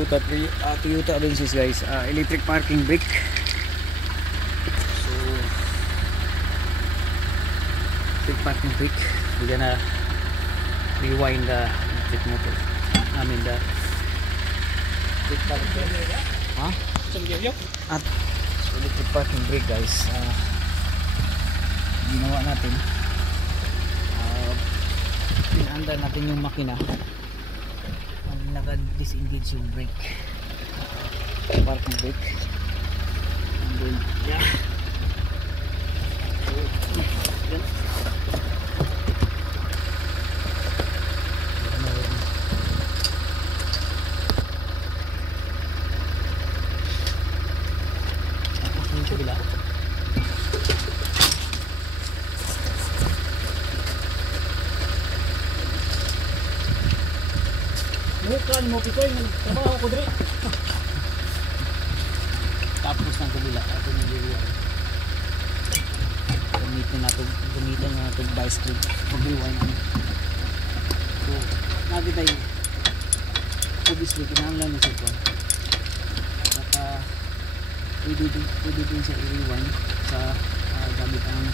Toyota Avensis guys, electric parking brake. So electric parking brake, we're gonna rewind the electric motor, I mean the electric parking brake. At electric parking brake guys, ginawa natin, pinandar natin yung makina, naka-disengage yung brake, parking brake, and then yeah, so yan. Tapos yung kabila, bukan mo pitoy ng trabaho ko dre. Tapos ng kabila ato yung liwan, gamitin natin bicycle pag-rewind namin. So natin tayo obviously kinahanglan na siya po, saka pwede din siya i-rewind sa gamit ang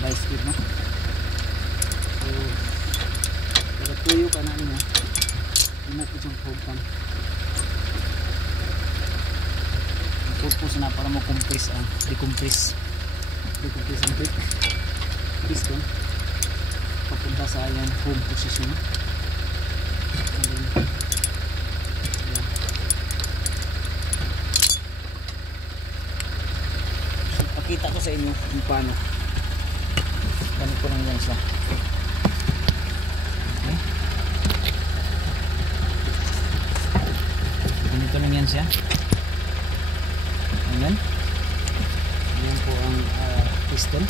bicycle, no? So pero tuyo ka na niya, remove isang probe pan. Ang purpose na para mo-compress ang decompress ang brake piston papunta sa yung home position. And then, yeah. So, pakita ko sa inyo kung paano. Ganito lang yan siya. Ganito lang yan siya. Ayan. Ayan po ang piston.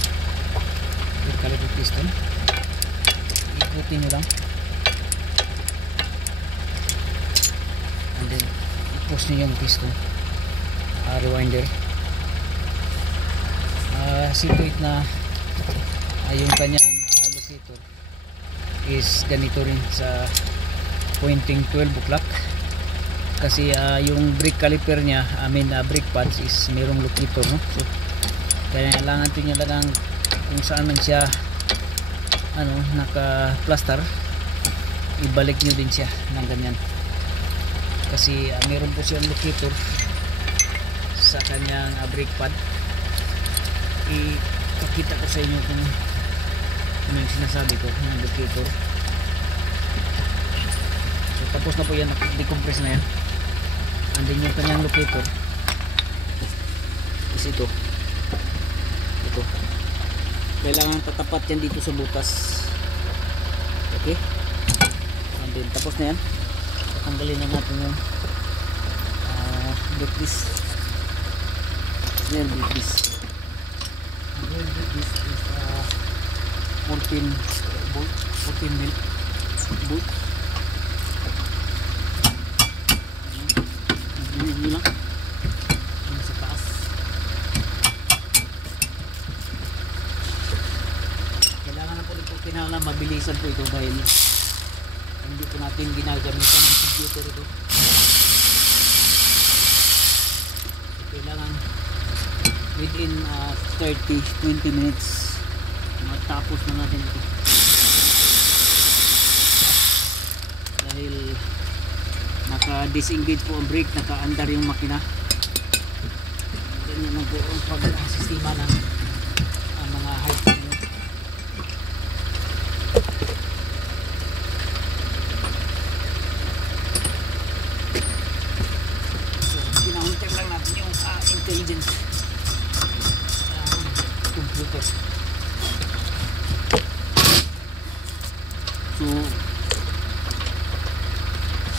Caliper piston. Ikutin nyo lang. And then, i-push nyo yung piston. Rewinder. Situate na yung kanyang locator is ganito rin sa pointing 12 o'clock. Kasi yung brake caliper niya, brake pads is mayroong locator, no? So kaya kailangan nyo lang kung saan man siya naka-plaster, ibalik nyo din siya ng ganyan. Kasi mayroon po siyang locator sa kanyang brake pad. Ipakita ko sa inyo kung ano yung sinasabi ko ng locator. So tapos na po yan, decompress na yan. And then yung kanyang locator is ito. Kailangan tatapat yan dito sa butas. Okay, and then tapos na yan. Tatanggalin na natin yung brake disc. Yan, brake disc. And then brake disc is 14 mil bolt. Nyo lang yung sa taas. Kailangan na po ito, kinahanglan mabilisan po ito dahil hindi po natin ginagamitan ng computer ito. So, kailangan within 30-20 minutes matapos na natin ito dahil naka-disengage po ang brake, naka-andar yung makina. Ganyan lang po ang pag-sistema ng mga height. So kinahunter lang natin yung intelligence computer. So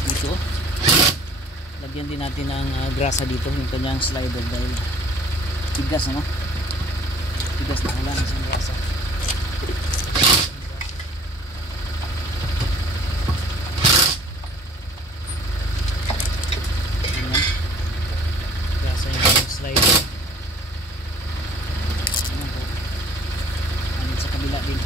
dito lagyan din natin ng grasa dito, yung kanyang slider dahil tigas, tigas na wala na siyang grasa. Ayan, grasa yung kanyang slider. Ayan po, sa kabila din.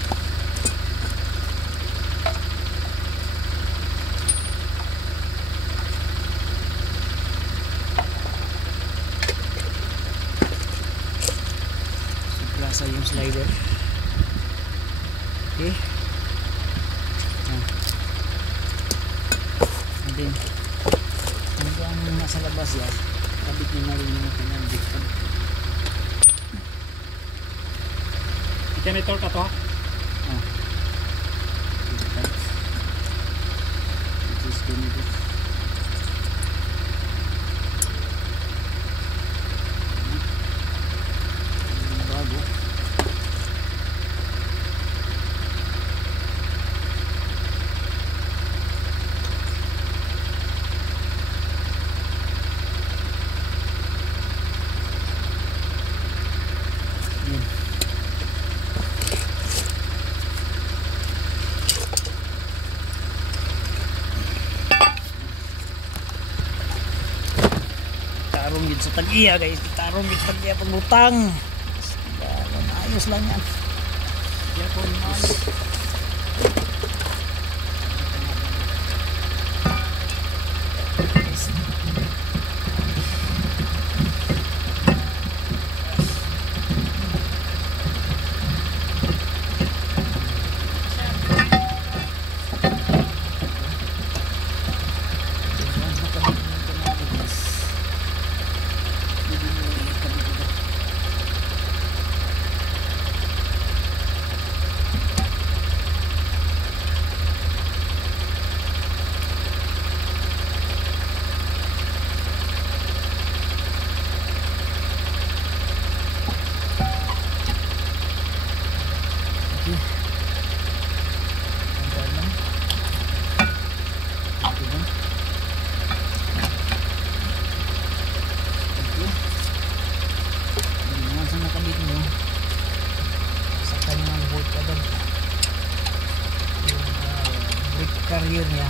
nasa yung slider. Okay. And then hanggang nasa labas yan, kabit nyo na rin yung kanyang brake pad. Janitor ka to ha? It is janitor. Bago. Tarong yun sa tag-iya guys, tarong yun sa tag-iya pagbutang. Ayos lang yan. Yan po naman. Carrier niya,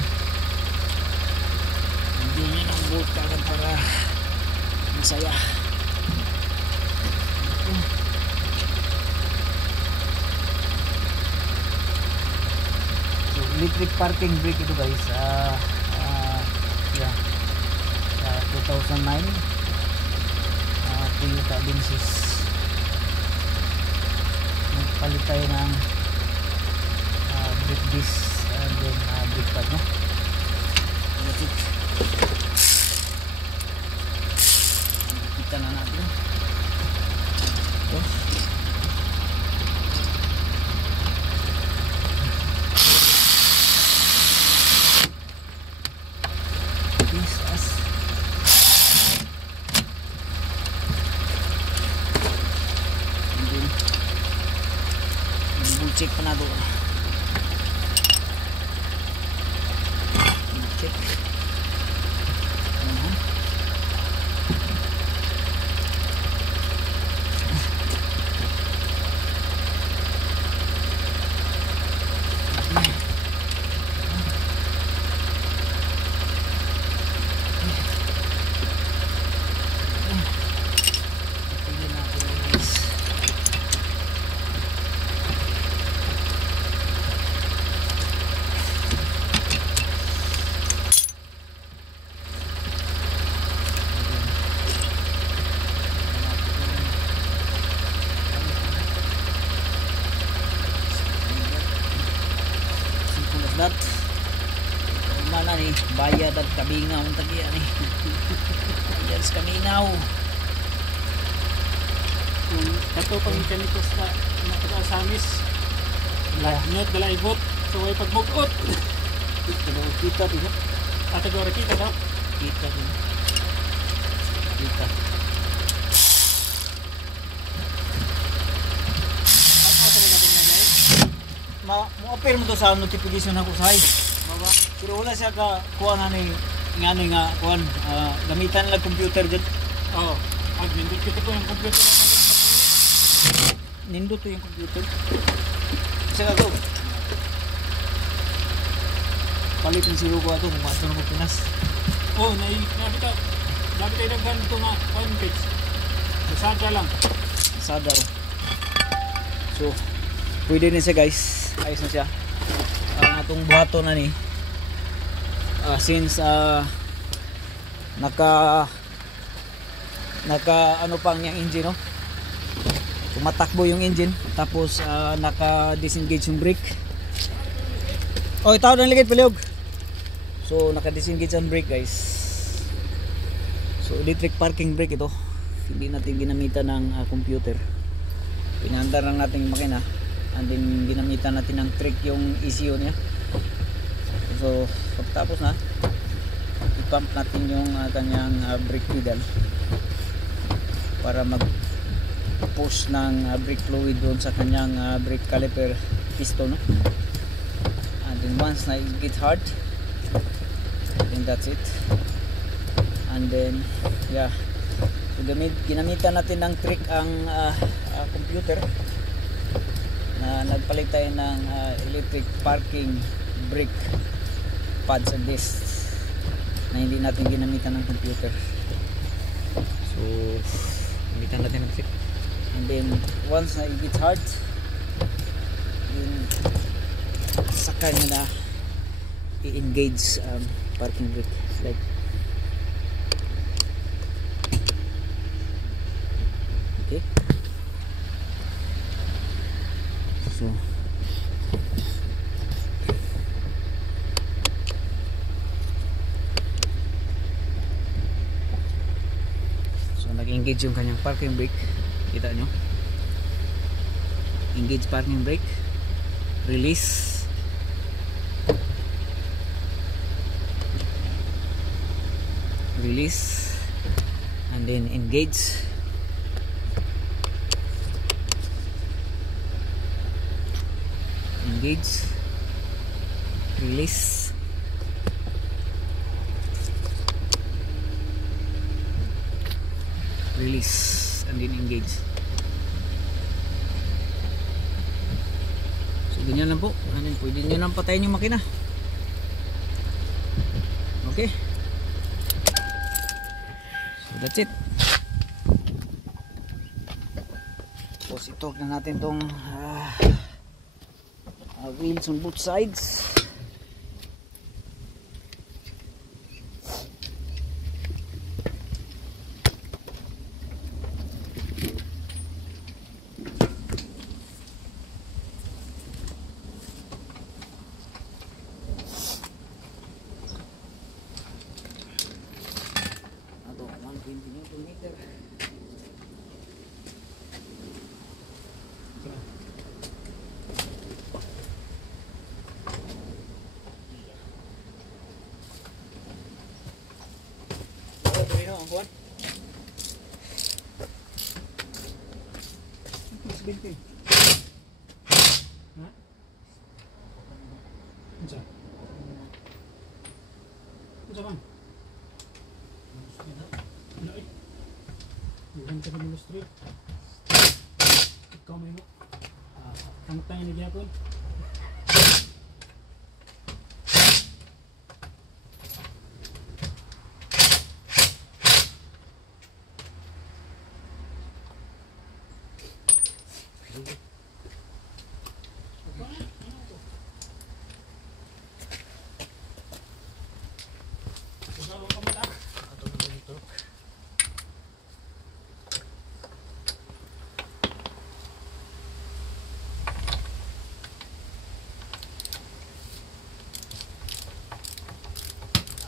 hindi niya ng bolt agad para masaya. So electric parking brake ito guys. Yeah, 2009 Toyota Avensis. Nagpalit tayo ng brake disc and then brake pad, no? Electric. Kita na natin. Ito. Yes. And then double check pa na doon. Check. Dat mana nih bayar dan kabingaw ang tagiya nih. Bayar sa kabingaw. Ito pang ganito sa Samis. Lagnot dala ibot. So ay pagbugot. Kita din. Kategori kita daw. Kita din. Kita. Mo-appear mo to sa notification ako sa baba. Pero wala siya ka kuha nga kuha gamitan lang computer dyan. Oo. Pag nindot ko yung computer. Nindot to yung computer. Isa ka to. Palit yung zero ko ato kung mato na ko Pinas. Oo, nabi tayo naggan ito nga one page. Sada lang. Sada o. So, pwede na siya guys. Ayos na siya. Ang atong buhato na ni since naka ano pang yung engine, no? tumatakbo yung engine, tapos naka-disengage yung brake. Oh, itaw ng ligid paliog. So naka-disengage ang brake, guys. So electric parking brake ito. Hindi natin ginamitan ng computer. Pinandar lang natin yung makina, and then ginamitan natin ng trick yung ECU niya. So pagkatapos na, i-pump natin yung kanyang brake pedal para mag-push ng brake fluid doon sa kanyang brake caliper piston, no? And then once na it get hard, then that's it. And then yeah, so ginamitan natin ng trick ang computer na nagpalit tayo ng electric parking brake pads and discs na hindi natin ginamitan ng computer. So gamitan natin ng trick, and then once na it gets hard, yun saka nyo na i-engage parking brake, like okay. So nag-engage yung kanyang parking brake, kita nyo, engage parking brake, release, release, and then engage, engage, release, release, and then engage. So ganyan lang po. Pwede nyo nang patayin yung makina. Okay, so that's it. Tapos itorque na natin tong wheels on both sides. Ato 120 Newton meter. Buwan. Mas 20. Ha? Unsa? Unsa man? Ano eh? Bukan ka ng street. Ikaw may mo. Tangtang ni gyapon.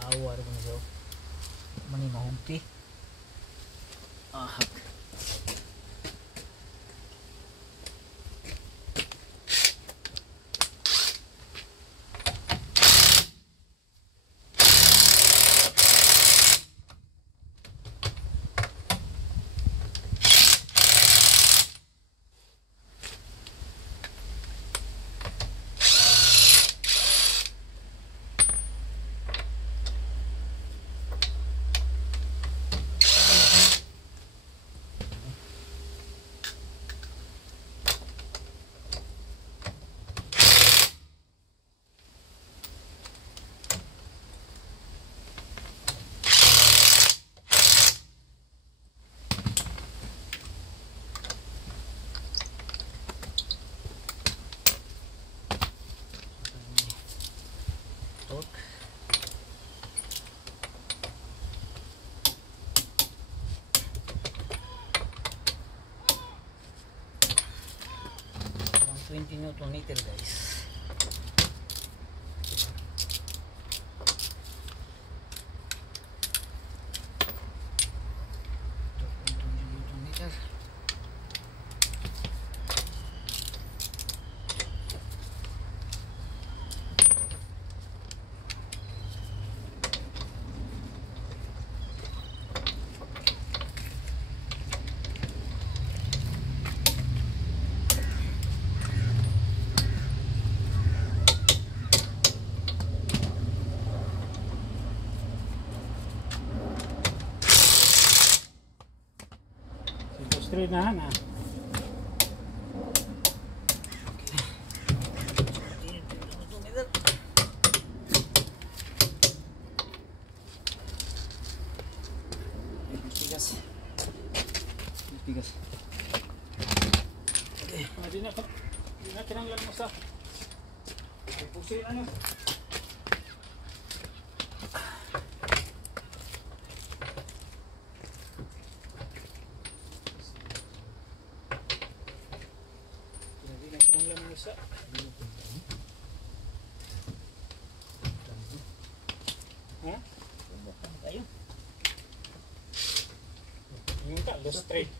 Awa rin mo na siya. Mani mahugti. Ahak. 20 Newton meter guys. Straight na na. Bigas. Di na kinanglan mo sa. Pusin ano. Yung ka, lost straight.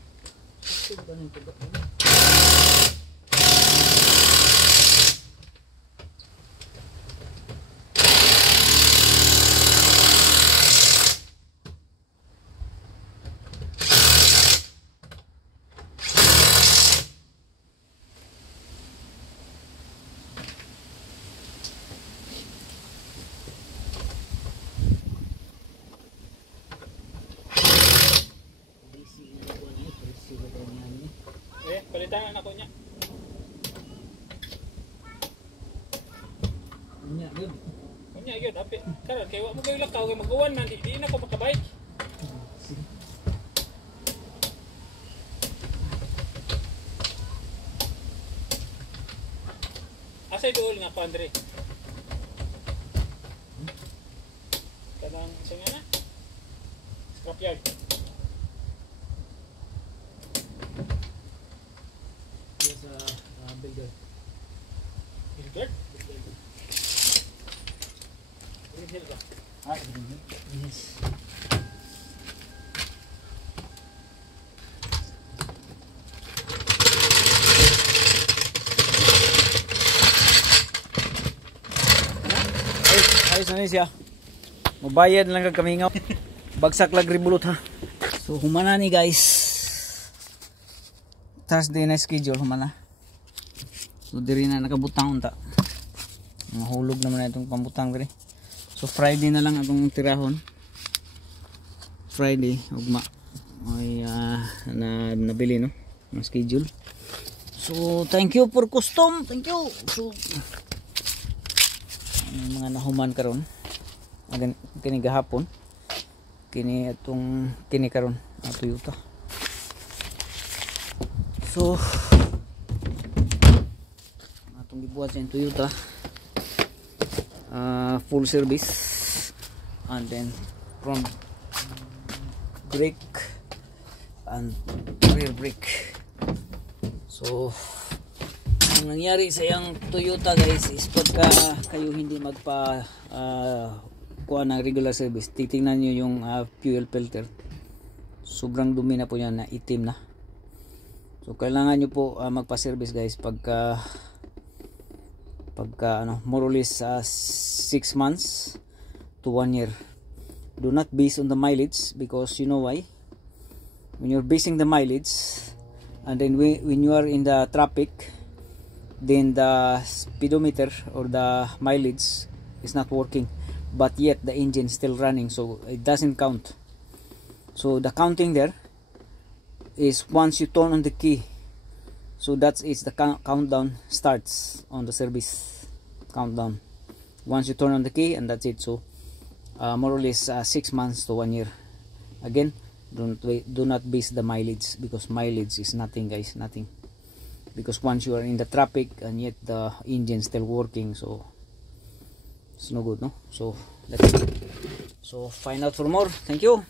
Palitan na ako niya. Kunya yun, api. Karon kay wa mo kayo lakaw kay magawan man di na ko makabike. Asay duol nga ko Andre. Kanang singa na. Scrapyard. Builder. Builder? Builder ba? Yes. Ayos na siya. Mabayad lang kag kamingaw. Bagsak lag ribulot ha. So humana ni guys. Thursday na schedule humana. So diri na nakabutang unta. Mahulog naman na itong pambutang diri. So Friday na lang atong tirahon. Friday ugma ay nabili no ang schedule. So thank you for custom. Thank you. So mga nahuman karon. Kini gahapon. Kini atong kini karon ang Toyota. So buat sa Toyota full service and then front brake and rear brake. So ang nangyari sa yung Toyota guys is pagka kayo hindi magpa kuha ng regular service, titingnan nyo yung fuel filter, sobrang dumi na po yan, na itim na. So kailangan nyo po magpa-service guys pagka more or less 6 months to 1 year. Do not base on the mileage, because you know why? When you're basing the mileage and then when you are in the traffic, then the speedometer or the mileage is not working, but yet the engine is still running, so it doesn't count. So the counting there is once you turn on the key. So that's it, the countdown starts on the service countdown once you turn on the key, and that's it. So more or less 6 months to 1 year. Again, do not base the mileage, because mileage is nothing guys, nothing, because once you are in the traffic and yet the engine still working, so it's no good, no? So let's so find out for more. Thank you.